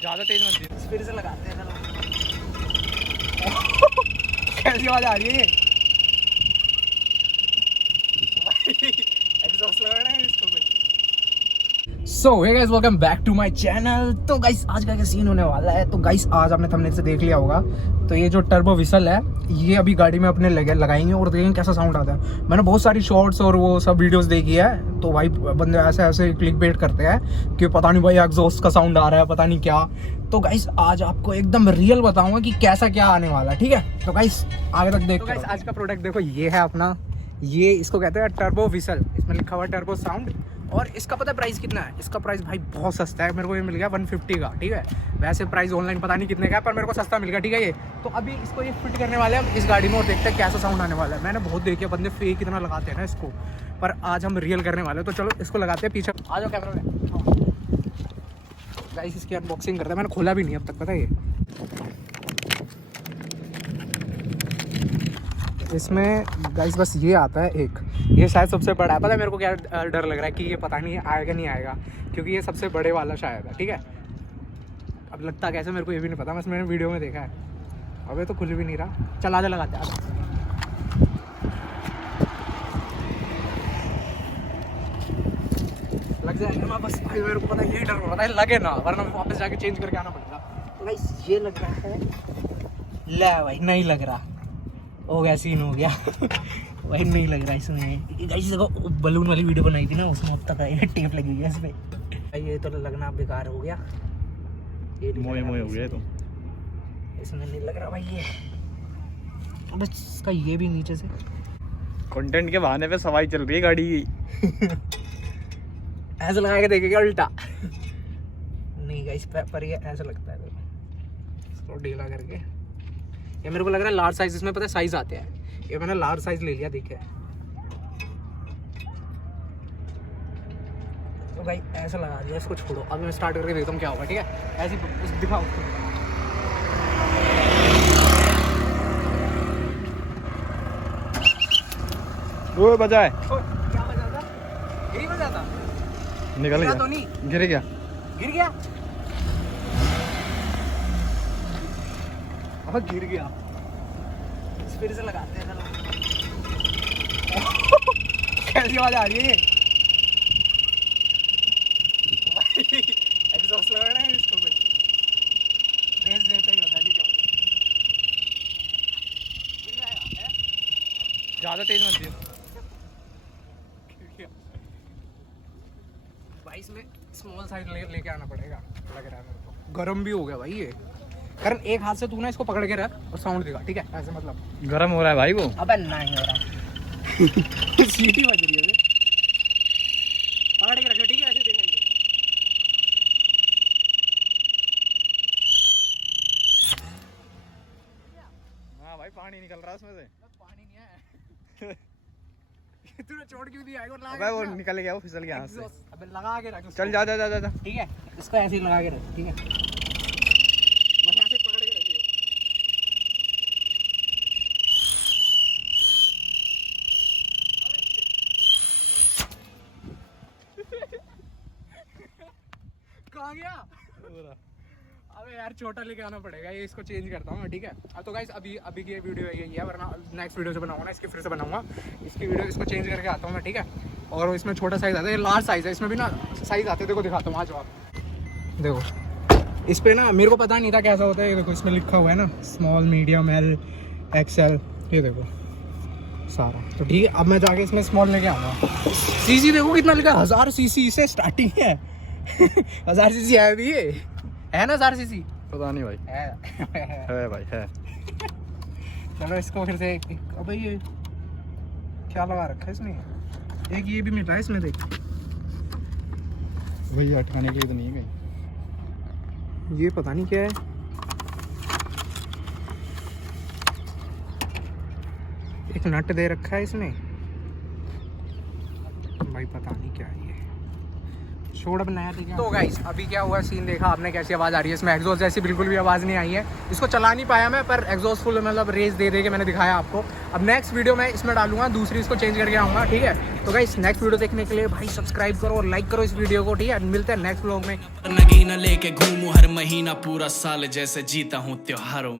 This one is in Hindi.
ज़्यादा तेज मत दियो। फिर से लगाते हैं चलो। कैसी आवाज़ आ रही है ये? एग्जॉस्ट लगाना है इसको कुछ। So hey guys, welcome back to my channel. तो गाइस आज का क्या सीन होने वाला है, तो गाइस आज आपने थंबनेल से देख लिया होगा, तो ये जो टर्बो विसल है ये अभी गाड़ी में अपने लगाएंगे और देखेंगे कैसा साउंड आता है। मैंने बहुत सारी शॉर्ट्स और वो सब वीडियोस देखी है, तो भाई बंदे ऐसे ऐसे क्लिक बेट करते हैं कि पता नहीं भाई एग्जॉस्ट का साउंड आ रहा है, पता नहीं क्या। तो गाइस आज आपको एकदम रियल बताऊंगा कि कैसा क्या आने वाला है, ठीक है। तो गाइस आगे तक देखो। गाइस आज का प्रोडक्ट देखो, ये है अपना, ये इसको कहते हैं टर्बो विसल। इसमें लिखा हुआ है टर्बो साउंड। और इसका पता है प्राइस कितना है? इसका प्राइस भाई बहुत सस्ता है, मेरे को ये मिल गया 150 का, ठीक है। वैसे प्राइस ऑनलाइन पता नहीं कितने का है, पर मेरे को सस्ता मिल गया, ठीक है ये। तो अभी इसको ये फिट करने वाले हैं इस गाड़ी में और देखते हैं कैसा साउंड आने वाला है। मैंने बहुत देखे बंदे फेक कितना लगाते हैं ना इसको, पर आज हम रियल करने वाले हैं। तो चलो इसको लगाते हैं, पीछे आ जाओ कैमरा में। गाइस इसकी अनबॉक्सिंग करते हैं, मैंने खोला भी नहीं अब तक, पता है ये। इसमें गाइस बस ये आता है एक, ये शायद सबसे बड़ा है। पता है मेरे को क्या डर लग रहा है कि ये पता नहीं आएगा नहीं आएगा, क्योंकि ये सबसे बड़े वाला शायद है, ठीक है। अब लगता कैसे मेरे को ये भी नहीं पता, बस मैंने वीडियो में देखा है। अबे तो खुल भी नहीं रहा, चल आजा लगाते हैं। लग जाएगा ना बस भाई, मेरे को पता है, यही डर पता है लगे ना, वरना वापस जाके चेंज करके आना पड़ेगा। तो गाइस ये लग रहा है, ले भाई नहीं लग रहा, हो गया सीन हो गया। वही नहीं लग रहा इसमें। गाइस देखो बलून वाली वीडियो बनाई थी ना, उसमें अब तक ये टेप लगी हुई है इसमें। भाई ये तो लगना बेकार हो गया, ये मोए मोए हो गया। तो इसमें नहीं लग रहा भाई ये। अब इसका ये भी नीचे से कंटेंट के बहाने पे सवाई चल रही है गाड़ी की। ऐसा लगा के देखेगा उल्टा। नहीं गाइस पर ये ऐसा लगता है, इसको ढीला करके। ये मेरे को लग रहा है लार्ज साइज, इसमें पता है साइज आते हैं, ये मैंने लार्ज साइज ले लिया, देखिए। तो भाई ऐसा लगा दिया, इसको छोड़ो। अब मैं स्टार्ट करके देखता हूँ क्या होगा, ठीक है। ऐसे दिखाओ, वो बजाए क्या बजा था? यही बजा था, निकल गया तो नहीं गिर गया अब गिर गया। फिर से लगाते हैं चलो। कैसी आवाज आ रही है ये? एग्जॉस्ट लगाना है इसको कुछ, रेस देता ही होता है, ठीक है। ज़्यादा तेज मत दियो। भाई इसमें स्मॉल साइज लेके आना पड़ेगा, लग रहा है मेरे को। गर्म भी हो गया भाई ये, कारण एक हाथ से तू ना इसको पकड़ के रख और साउंड देगा, ठीक है। ऐसे मतलब गरम हो रहा है भाई वो। अबे नहीं हो रहा। सीटी बज रही है, पकड़ के रखो, ठीक है। ऐसे दिखाइए। हाँ भाई पानी निकल रहा है उसमें से। पानी नहीं है। तूने छोड़ क्यों दिया? अबे वो निकल गया, वो फिसल गया हाथ से। अबे लगा के रख उसको। चल जा जा जा जा। ठीक है, इसको ऐसे ही लगा के रख, ठीक है। वहाँ से पकड़ के रखिए। कहाँ गया? अबे यार छोटा लेके आना पड़ेगा, ये इसको चेंज करता हूँ मैं, ठीक है। अब तो गाइस अभी की वीडियो यही है, वरना नेक्स्ट वीडियो से बनाऊंगा ना, इसकी फिर से बनाऊंगा इसकी वीडियो। इसको चेंज करके आता हूँ मैं, ठीक है। और इसमें छोटा साइज आता है, लार्ज साइज है, इसमें भी ना साइज आते हैं। देखो दिखाता हूँ, आज आप देखो इस पर ना, मेरे को पता नहीं था कैसा होता है। ये देखो इसमें लिखा हुआ है ना, स्मॉल मीडियम एल एक्सएल, ये देखो सारा। तो ठीक है, अब मैं जाके इसमें स्मॉल लेके आऊँगा। सीसी देखो कितना लिखा, 1000 सीसी से स्टार्टिंग है। 1000 सीसी है अभी ये, है ना 1000 सीसी? पता नहीं भाई, है भाई है। चलो इसको फिर से अबे ये क्या लगा रखा है इसमें? एक ये भी मिल रहा है इसमें, देख भैया अटकाने के लिए तो नहीं है कहीं। ये पता नहीं क्या है। एक नट दे रखा है इसमें, भाई पता नहीं क्या है ये। छोड़ बनाया ठीक है। तो गाइस अभी क्या हुआ सीन देखा आपने, कैसी आवाज़ आ रही है इसमें, एग्जॉस्ट जैसी बिल्कुल भी आवाज़ नहीं आई है। इसको चला नहीं पाया मैं, पर एग्जॉस्ट फुल मतलब रेस दे दे के मैंने दिखाया आपको। अब नेक्स्ट वीडियो में इसमें डालूंगा, दूसरी इसको चेंज करके आऊँगा ठीक है। तो गाइस नेक्स्ट वीडियो देखने के लिए भाई सब्सक्राइब करो और लाइक करो इस वीडियो को ठीक है। मिलते हैं नेक्स्ट व्लॉग में। नगीना लेके घूमूं हर महीना पूरा साल, जैसे जीता हूँ त्योहारों।